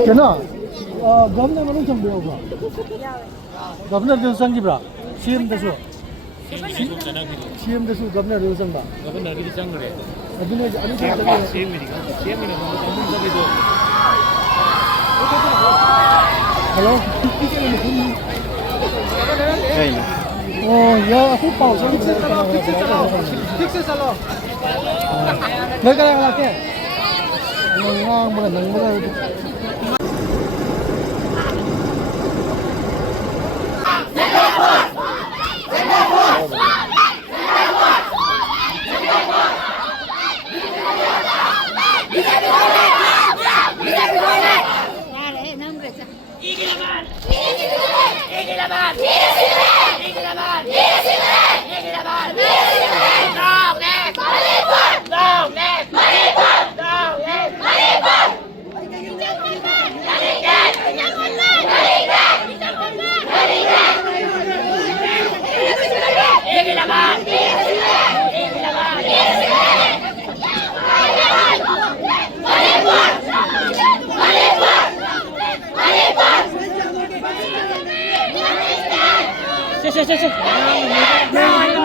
Kena, governor mana jam dia apa? Governor dia usang ni berapa? CM desu. CM desu governor dia usang ba? Governor dia usang ni. Aduh ni, CM ni tu. Hello. Oh ya, aku pausa. Fix salah. Mereka yang laki. Nang mana. Cek.